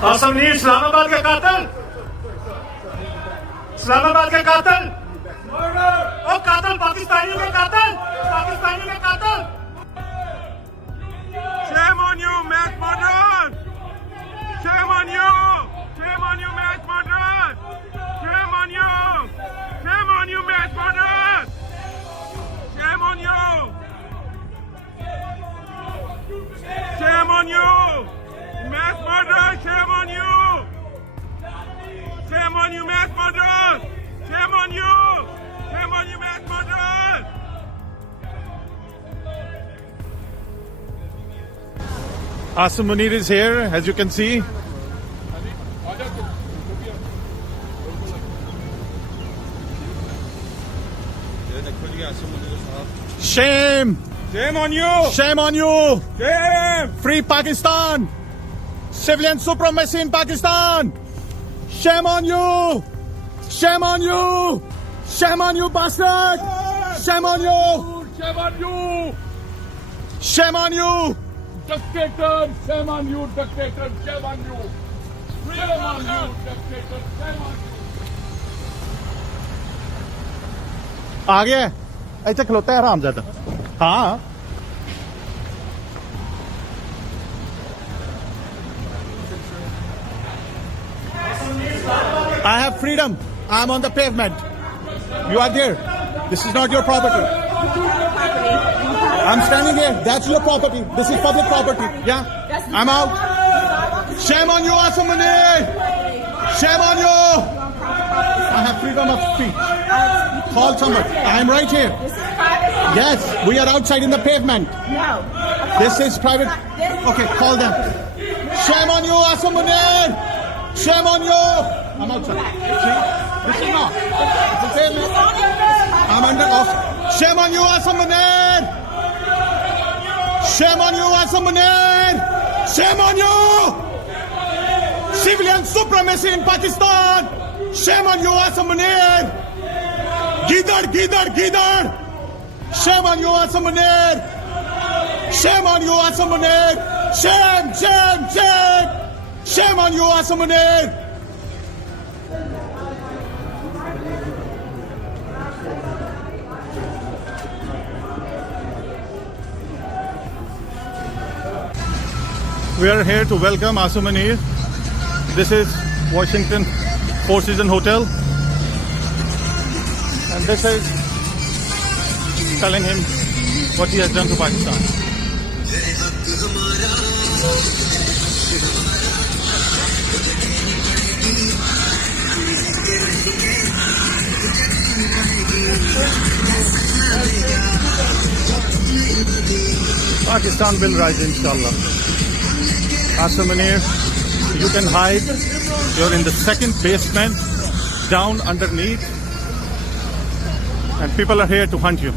आसम मीर इस्लामाबाद के कातिल, इस्लामाबाद के कातिल, ओ कातिल, पाकिस्तानियों के कातिल, पाकिस्तानियों के कातिल। Shame on you, mass murderers! Shame on you! Shame on you, mass murderers! Shame on you! Shame on you, mass murderers! Shame on you! Shame on you! Mass murderers, shame on you! Shame on you, mass murderers! Shame on you! Shame on you, mass murderers! Asim Munir is here, as you can see. Shame! Shame on you! Shame on you! Shame! Free Pakistan! Civilian supremacy in Pakistan! Shame on you! Shame on you! Shame on you, bastard! Shame on you! Shame on you! Shame on you! Dictator, shame on you, dictator, shame on you. Shame on you, dictator, shame on you. आ गया है? ऐसे खलोता है हरामजादा। हाँ I have freedom. I am on the pavement. You are there. This is not your property. I'm standing here. That's your property. This is public property. Yeah. I'm out. Shame on you, Asim Munir. Shame on you. I have freedom of speech. Call somebody. I'm right here. This is private property. Yes, we are outside in the pavement. No. This is private. Okay, call them. Shame on you, Asim Munir. Shame on you. I'm outside. See? This is not. It's a pavement. I'm under off. Shame on you, Asim Munir. Shame on you, Asim Munir. Shame on you. Civilian supremacy in Pakistan. Shame on you, Asim Munir. Gidar, gidar, gidar. Shame on you, Asim Munir. Shame on you, Asim Munir. Shame, shame, shame. Shame on you, Asim Munir. We are here to welcome Asim Munir. This is Washington Four Seasons Hotel. And this is telling him what he has done to Pakistan. Pakistan will rise, inshallah. Asim Munir, you can hide. You're in the second basement, down underneath. And people are here to hunt you.